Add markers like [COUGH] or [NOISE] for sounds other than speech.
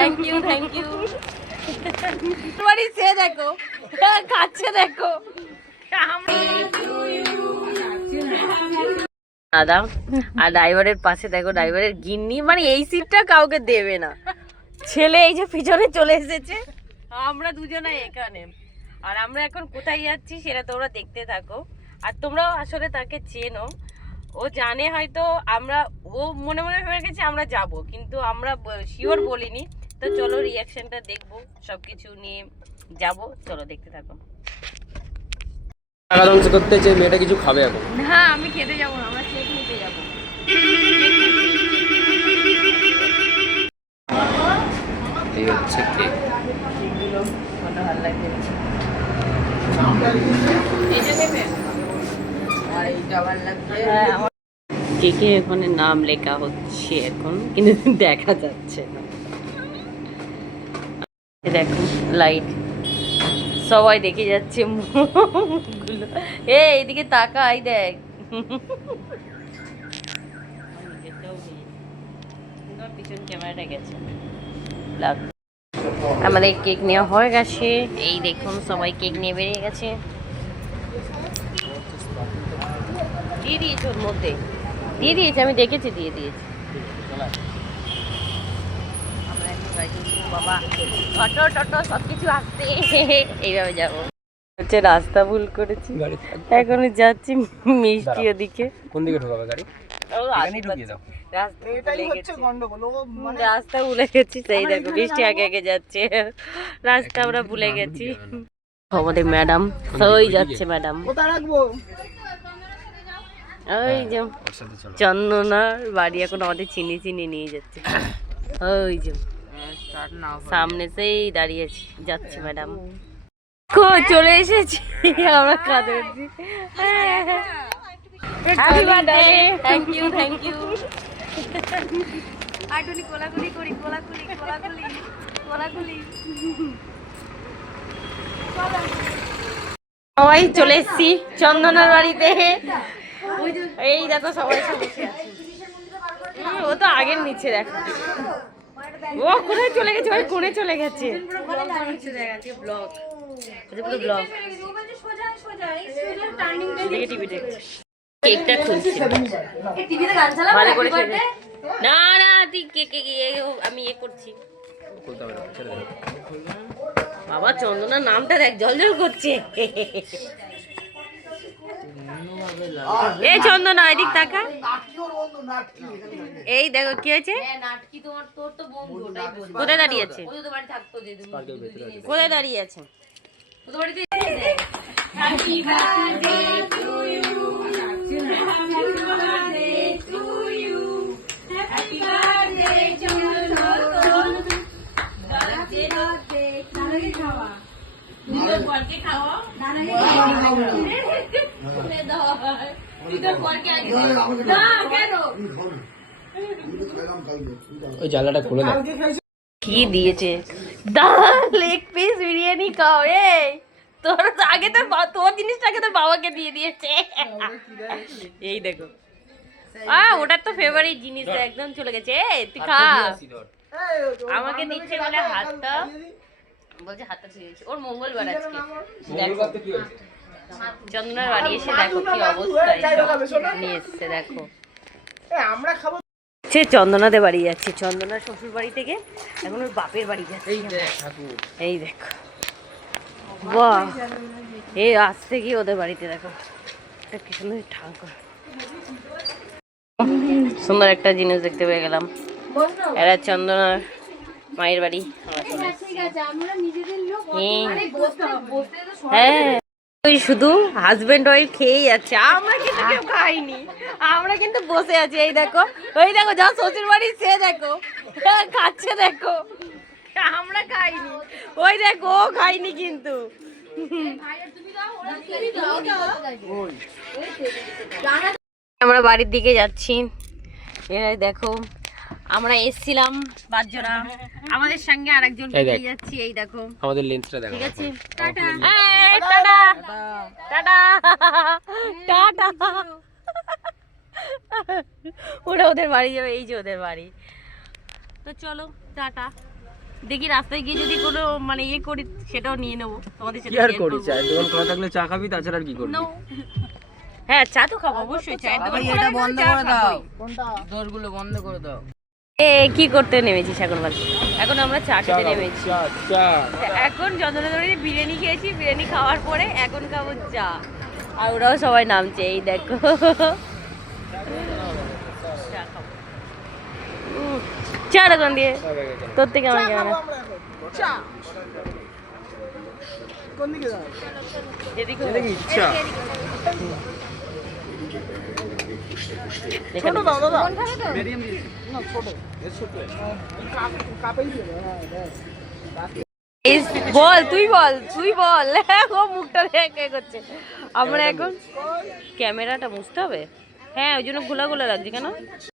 Thank you thank you বাড়ি সে দেখো। খাচ্ছে দেখো। দাদা, আর ড্রাইভারের পাশে দেখো ড্রাইভারের গিন্নি মানে এই সিটটা কাউকে দেবে না। ছেলে এই যে পিছনে চলে এসেছে। আমরা দুজনে এখানে। আর আমরা এখন কোথায় যাচ্ছি সেটা তোমরা দেখতে থাকো। আর তোমরাও আসলে তাকে চেনো। ও জানে হয়তো আমরা, ও মনে মনে ভেবে গেছে আমরা যাব, কিন্তু আমরা শিওর বলিনি। তো চলো রিয়াকশনটা দেখব সবকিছু নিয়ে যাব। চলো দেখতে থাকো। টাকা ধ্বংস করতে যে মেয়েটা কিছু খাবে এখন। না আমি খেতে যাব না আমরা কেক নিতে যাব। এই হচ্ছে কেক কত ভালো লাগছে। এইটা নেবে আর এইটা ভালো লাগছে কেকে ওখানে নাম লেখা হচ্ছে এখন? কিন্তু দেখা যাচ্ছে না। দেখো লাইট সবাই দেখে যাচ্ছে মুখগুলো। এ এইদিকে তাকাই দেখ। পিছন ক্যামেরাটা গেছে। আমাদের কেক নেওয়া হয়ে গেছে। এই দেখুন, সবাই কেক নিয়ে বেরিয়ে গেছে। দিয়ে দিয়েছে ওর মধ্যে। দিয়ে দিয়েছে, আমি দেখেছি, দিয়ে দিয়েছে আমরা এখন গাড়ি উঠবো, বাবা অটো টটো সব কিছু আসছে। এইভাবে যাব। হচ্ছে রাস্তা ভুল করেছি। এখন যাচ্ছি মিষ্টি ওদিকে। কোন দিকে ঢোকাবে গাড়ি? দাও। রাস্তা ভুলে গেছি। রাস্তা ভুলে গেছি সেই দেখো বৃষ্টি আগে আগে যাচ্ছে। রাস্তা আমরা ভুলে গেছি। আমাদের ম্যাডাম ওই যাচ্ছে ম্যাডাম। ওই যে ওর চন্দনার বাড়ি এখন আমাদের চিনি চিনি নিয়ে যাচ্ছে। ওই যে। সামনে সেই দাঁড়িয়েছি যাচ্ছে ম্যাডাম কো চলে এসেছি। আমরা কাঁদে happy birthday thank you thank you আটুলি কোলাকুলি করি কোলাকুলি কোলাকুলি কোলাকুলি। সবাই চলে এসেছি চন্দনার বাড়িতে। এই দেখো সবাই ও তো আগের নিচে দেখো। ও কোথায় চলে গেছে? ওই কোণে চলে গেছে। কেকটা খুলছে। ভালো করে না। না তুই আমি এ করছি। বাবা চন্দনার নামটা দেখ জল জল করছে। এই চন্দনা এদিক তাকা এই দেখো কি হয়েছে? নাটকি দাঁড়িয়ে আছে? কোথায় দাঁড়িয়ে আছে? ওই তো ওই জানলাটা খুলে দাও। কি দিয়েছে? লেগ পিস বিরিয়ানি খাও এই। তোর তো আগে তোর তোর জিনিসটাকে তোর বাবাকে দিয়ে দিয়েছে। এই দেখো। আ ওটার তো ফেভারিট জিনিস একদম চলে গেছে। এই তুই খা। আমাকে দিচ্ছে বলে হাতটা বলছে হাতটা ওর মঙ্গলবার আজকে। দেখো চন্দনার বাড়ি এসে দেখো কি অবস্থা নিয়ে এসছে দেখো। সে চন্দনাদের বাড়ি যাচ্ছে চন্দনার শ্বশুর বাড়ি থেকে এখন ওর বাপের বাড়ি যাচ্ছে এই দেখো বাহ এই আজ থেকে ওদের বাড়িতে দেখো। এটা কি সুন্দর ঠাকুর। সুন্দর একটা জিনিস দেখতে পেয়ে গেলাম। এরা চন্দনার মায়ের বাড়ি। আমরা আমরা হ্যাঁ। আরে ওই শুধু হাজবেন্ড ওয়াইফ খেয়েই যাচ্ছে। আমরা কিন্তু কেউ খাইনি। আমরা কিন্তু বসে আছি এই দেখো। ওই দেখো যা শ্বশুর বাড়ি সে দেখো। খাচ্ছে দেখো। আমরা খাইনি। ওই দেখো ও খাইনি কিন্তু। আমরা বাড়ির দিকে যাচ্ছি। এরাই দেখো আমরা এসছিলাম পাঁচজনা আমাদের সঙ্গে আরেকজন এই দেখ। যাচ্ছি এই দেখো। আমাদের লেন্সটা দেখো ঠিক আছে? টাটা। টাটা। টাটা। ওরা ওদের বাড়ি যাবে এই যে ওদের বাড়ি। তো চলো টাটা। দেখি রাস্তায় গিয়ে যদি কোনো মানে ইয়ে করি সেটাও নিয়ে নেব। তোমাদের কি সাথে আর করি। দোকান খোলা থাকলে চা খাবি তাছাড়া আর কি করবি? হ্যাঁ চা তো খাব অবশ্যই দোকান খোলা বন্ধ করে দাও। খাবোই। দোরগুলো বন্ধ করে দাও। এ কি করতে নেমেছিস এখন বল? এখন আমরা চা খেতে নেমেছি। চা চা। এখন যন্ত্রণা বিরিয়ানি খেয়েছি বিরিয়ানি খাওয়ার পরে এখন খাব চা। আর ওরাও সবাই নামছে এই দেখো। চা দোকান দিয়ে। তোর থেকে আমার কেমন এদিকে। বল তুই বল তুই বল। [LAUGHS] ও মুখটা দেখে করছে। আমরা এখন ক্যামেরাটা বুঝতে হবে? হ্যাঁ ওই জন্য গোলা গোলা লাগছে কেন?